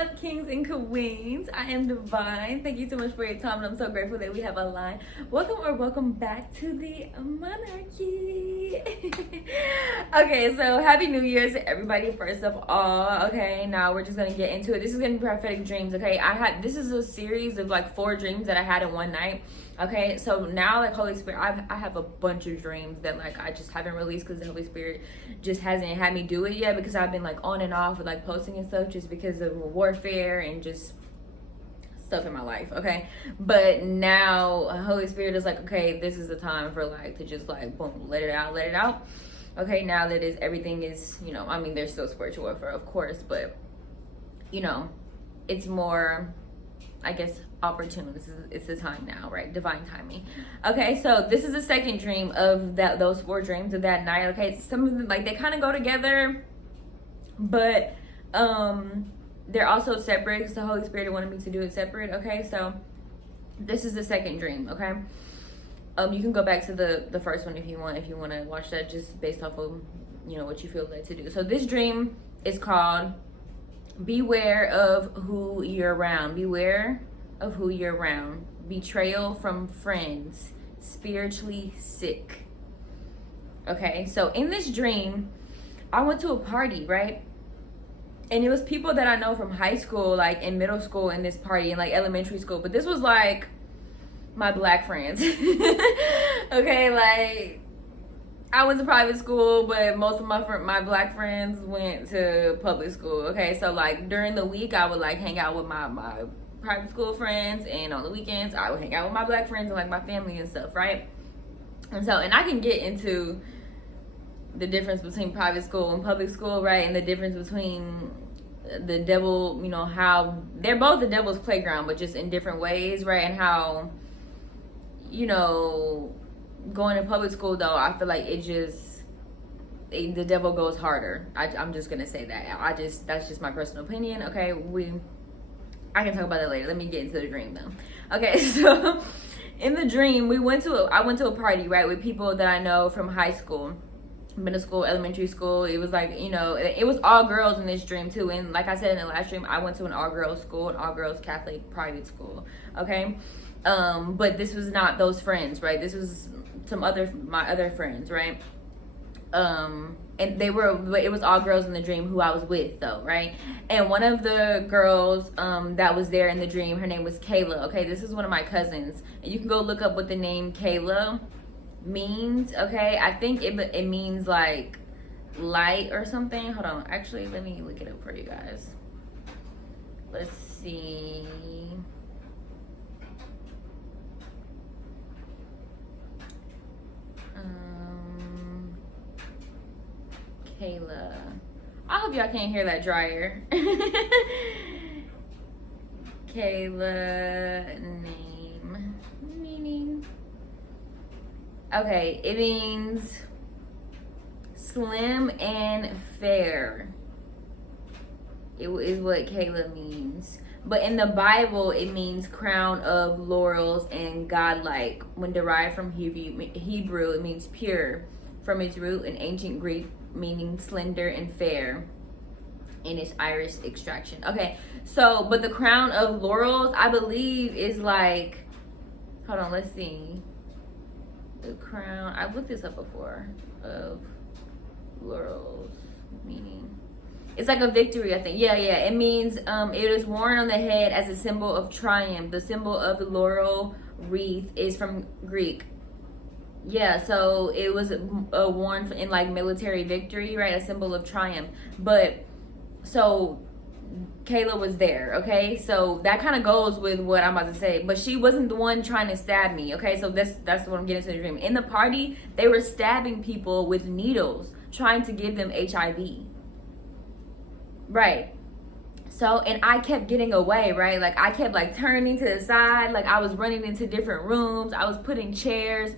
up, kings and queens? I am Divine. Thank you so much for your time, and I'm so grateful that we have a line. Welcome back to the monarchy. Okay, so happy New Year's to everybody, first of all. Okay, now we're just gonna get into it. This is gonna be prophetic dreams. Okay, this is a series of like 4 dreams that I had in one night. Okay, so now like Holy Spirit, I have a bunch of dreams that like I just haven't released because the Holy Spirit just hasn't had me do it yet, because I've been like on and off with like posting and stuff just because of warfare and just stuff in my life. Okay, but now Holy Spirit is like, okay, this is the time for like to just like boom, let it out. Okay, now that everything is, you know, I mean, there's still spiritual warfare, of course, but you know, it's more, I guess, opportune. It's the time now, right? Divine timing. Okay, so this is the second dream of those 4 dreams of that night. Okay, some of them like they kind of go together, but they're also separate because the Holy Spirit wanted me to do it separate. Okay, so this is the second dream. Okay, you can go back to the first one if you want to watch that, just based off of, you know, what you feel led to do. So this dream is called Beware of Who You're Around. Beware of who you're around. Betrayal from friends. Spiritually sick. Okay, so in this dream, I went to a party, right? And it was people that I know from high school, like in middle school, in this party, in like elementary school. But this was like my black friends. Okay, like I went to private school, but most of my black friends went to public school. Okay, so like during the week, I would like hang out with my private school friends, and on the weekends, I would hang out with my black friends and like my family and stuff, right? And I can get into the difference between private school and public school, right? And the difference between the devil, you know, how they're both the devil's playground, but just in different ways, right? And how, you know, going to public school though, I feel like the devil goes harder. I'm just gonna say that. That's just my personal opinion. Okay, I can talk about that later. Let me get into the dream though. Okay, so in the dream, I went to a party, right, with people that I know from high school, middle school, elementary school. It was like, you know, it was all girls in this dream too. And like I said in the last dream, I went to an all girls school, an all girls Catholic private school. Okay, but this was not those friends, right? This was my other friends, right? And it was all girls in the dream who I was with though, right? And one of the girls that was there in the dream, her name was Kayla. Okay, this is one of my cousins, and you can go look up what the name Kayla means. Okay, I think it means like light or something. Hold on, actually let me look it up for you guys. Let's see. Kayla. I hope y'all can't hear that dryer. Kayla name. Meaning. Okay, it means slim and fair. It is what Kayla means. But in the Bible, it means crown of laurels and godlike. When derived from Hebrew, it means pure. From its root in ancient Greek, meaning slender and fair in its Irish extraction. Okay, so but the crown of laurels, I believe, is like, hold on, let's see. The crown, I've looked this up before, of laurels, meaning it's like a victory, I think. Yeah, it means it is worn on the head as a symbol of triumph. The symbol of the laurel wreath is from Greek. Yeah, so it was worn in like military victory, right? A symbol of triumph. But so Kayla was there, okay? So that kind of goes with what I'm about to say. But she wasn't the one trying to stab me, okay? So that's what I'm getting to the dream. In the party, they were stabbing people with needles, trying to give them HIV. Right. So, and I kept getting away, right? Like I kept like turning to the side, like I was running into different rooms. I was putting chairs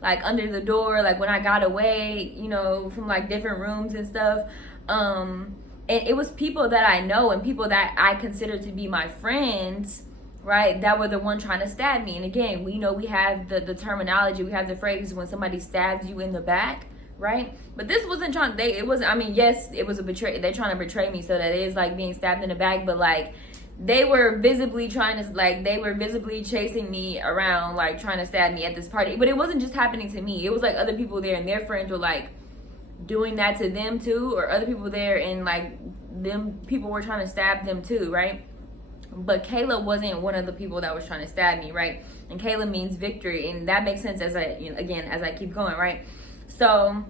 like under the door, like when I got away, you know, from like different rooms and stuff. And it was people that I know and people that I consider to be my friends, right, that were the one trying to stab me. And again, we know we have the terminology, we have the phrase when somebody stabs you in the back, right? But this wasn't trying, it wasn't, I mean, yes, it was a betray, they're trying to betray me, so that it is like being stabbed in the back, but like, they were visibly trying to, like, they were visibly chasing me around, like, trying to stab me at this party. But it wasn't just happening to me. It was, like, other people there, and their friends were, like, doing that to them, too. Or other people there, and, like, them people were trying to stab them, too, right? But Kayla wasn't one of the people that was trying to stab me, right? And Kayla means victory. And that makes sense as I, you know, again, as I keep going, right? So,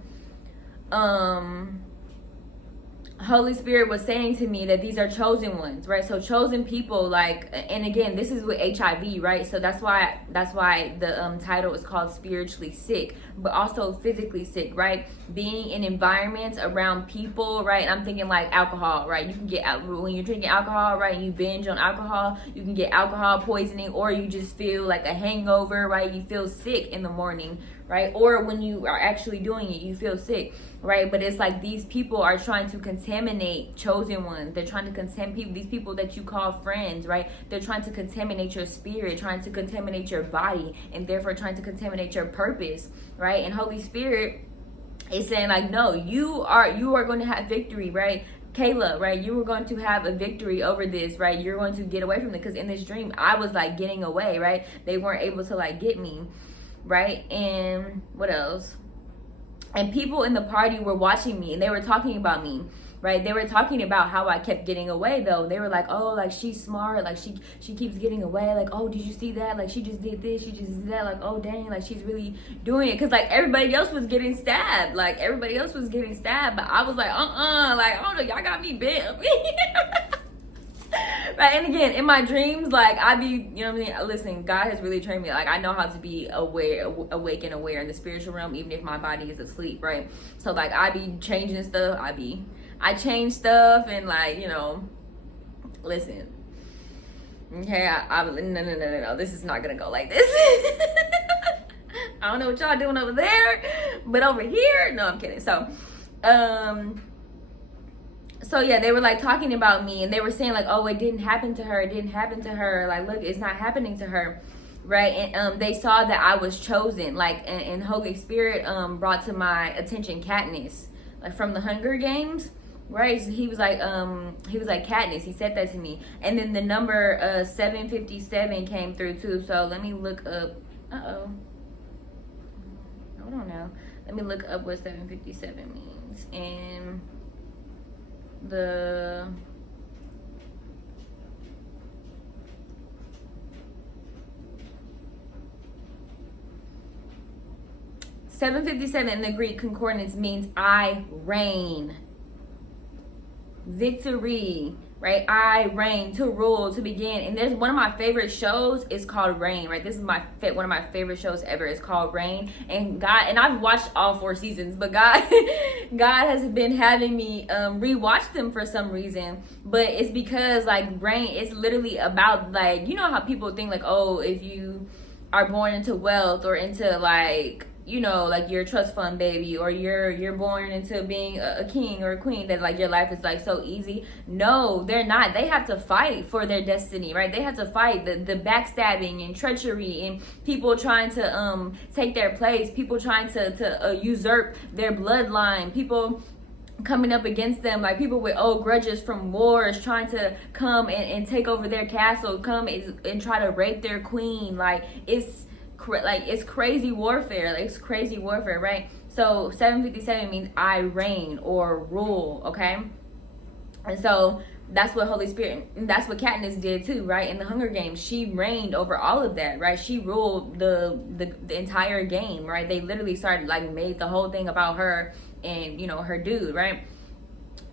Holy Spirit was saying to me that these are chosen ones, right? So chosen people, like, and again, this is with HIV, right? So that's why the title is called spiritually sick, but also physically sick, right? Being in environments around people, right? And I'm thinking like alcohol, right? You can get out when you're drinking alcohol, right? And you binge on alcohol, you can get alcohol poisoning, or you just feel like a hangover, right? You feel sick in the morning, right? Or when you are actually doing it, you feel sick, right? But it's like these people are trying to contaminate chosen ones. They're trying to contaminate people, these people that you call friends, right? They're trying to contaminate your spirit, trying to contaminate your body, and therefore trying to contaminate your purpose, right? And Holy Spirit is saying like, no, you are going to have victory, right? Kayla, right? You were going to have a victory over this, right? You're going to get away from it, because in this dream, I was like getting away, right? They weren't able to like get me, right? And what else? And people in the party were watching me, and they were talking about me, right? They were talking about how I kept getting away, though. They were like, oh, like, she's smart, like, she keeps getting away, like, oh, did you see that? Like, she just did this, she just did that, like, oh, dang, like, she's really doing it. Because, like, everybody else was getting stabbed. Like, everybody else was getting stabbed, but I was like, like, oh, no, y'all got me bit. Right? And again, in my dreams, like, I be, you know what I mean? Listen, God has really trained me. Like, I know how to be awake and aware in the spiritual realm, even if my body is asleep, right? So, like, I be changing stuff. I change stuff, and, like, you know, listen. Okay, no. This is not gonna go like this. I don't know what y'all doing over there, but over here, no, I'm kidding. So yeah, they were like talking about me, and they were saying like, oh, it didn't happen to her, like, look, it's not happening to her, right? And they saw that I was chosen, like, and Holy Spirit brought to my attention Katniss, like from the Hunger Games, right? So he was like Katniss, he said that to me. And then the number 757 came through too. So let me look up, hold on now, let me look up what 757 means. And the 757 in the Greek concordance means I reign, victory, right? I reign, to rule, to begin. And there's one of my favorite shows is called Reign, right? This is one of my favorite shows ever. It's called Reign. And I've watched all 4 seasons, but God has been having me rewatch them for some reason. But it's because like Reign, it's literally about, like, you know how people think like, oh, if you are born into wealth or into like, you know, like you're a trust fund baby, or you're born into being a king or a queen, that like your life is like so easy. No, they're not. They have to fight for their destiny, right? They have to fight the backstabbing and treachery and people trying to take their place, people trying to usurp their bloodline, people coming up against them, like people with old grudges from wars trying to come and take over their castle, come and try to rape their queen. Like it's crazy warfare. Like, it's crazy warfare, right? So 757 means I reign or rule, okay? And so that's what Holy Spirit, and that's what Katniss did too, right? In the Hunger Games, she reigned over all of that, right? She ruled the entire game, right? They literally started, like, made the whole thing about her and, you know, her dude, right?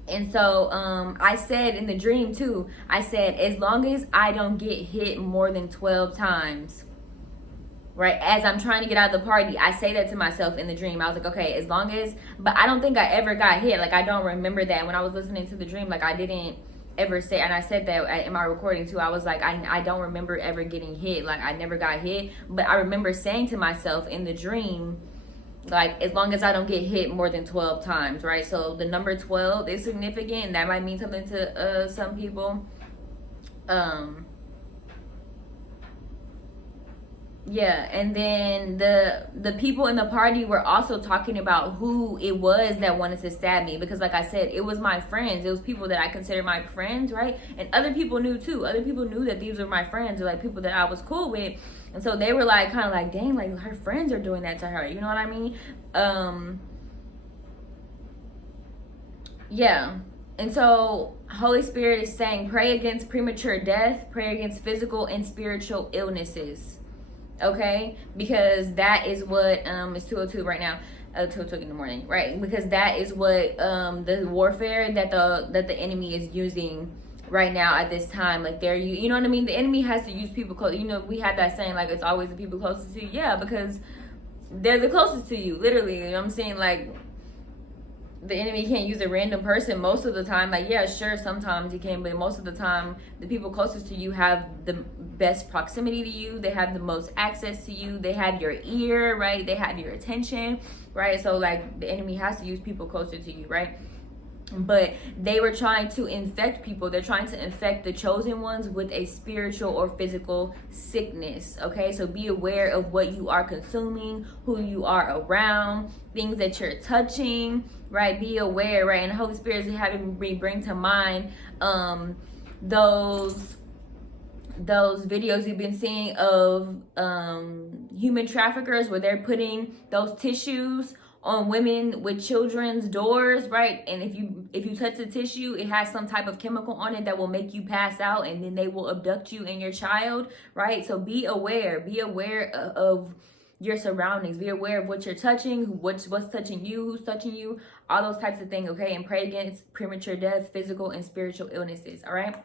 And so I said in the dream too, I said, as long as I don't get hit more than 12 times, right, as I'm trying to get out of the party, I say that to myself in the dream. I was like, okay, as long as, but I don't think I ever got hit. Like, I don't remember that. When I was listening to the dream, like, I didn't ever say, and I said that in my recording too, I was like, I don't remember ever getting hit. Like, I never got hit. But I remember saying to myself in the dream, like, as long as I don't get hit more than 12 times, right? So the number 12 is significant, and that might mean something to some people. Yeah, and then the people in the party were also talking about who it was that wanted to stab me, because like I said, it was my friends. It was people that I consider my friends, right? And other people knew too. Other people knew that these were my friends, or like people that I was cool with. And so they were like kind of like, dang, like her friends are doing that to her. You know what I mean? Yeah. And so Holy Spirit is saying, pray against premature death, pray against physical and spiritual illnesses. Okay, because that is what it's 2:02 right now, 2:02 in the morning, right? Because that is what the warfare that the enemy is using right now at this time. Like you know what I mean, the enemy has to use people close. You know, we have that saying, like, it's always the people closest to you. Yeah, because they're the closest to you, literally. You know what I'm saying? Like, the enemy can't use a random person most of the time. Like, yeah, sure, sometimes he can, but most of the time the people closest to you have the best proximity to you. They have the most access to you. They have your ear, right? They have your attention, right? So like the enemy has to use people closer to you, right? But they were trying to infect people. They're trying to infect the chosen ones with a spiritual or physical sickness. Okay, so be aware of what you are consuming, who you are around, things that you're touching, right? Be aware, right? And the Holy Spirit is having me bring to mind those videos you've been seeing of human traffickers, where they're putting those tissues on women with children's doors, right? And if you touch the tissue, it has some type of chemical on it that will make you pass out, and then they will abduct you and your child, right? So be aware of your surroundings. Be aware of what you're touching, what's touching you, who's touching you, all those types of things, okay? And pray against premature death, physical and spiritual illnesses, all right?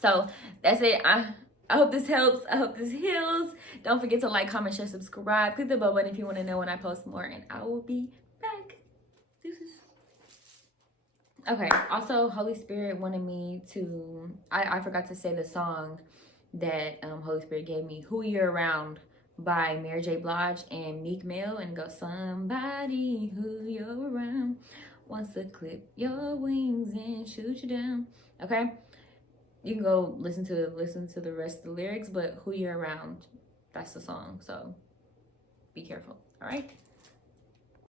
So that's it. I hope this helps. I hope this heals. Don't forget to like, comment, share, subscribe. Click the bell button if you want to know when I post more. And I will be back. Deuces. Okay. Also, Holy Spirit wanted me to... I forgot to say the song that Holy Spirit gave me. Who You're Around by Mary J. Blige and Meek Mill. And go, somebody who you're around wants to clip your wings and shoot you down. Okay? You can go listen to the rest of the lyrics, but Who You're Around, that's the song. So be careful. All right.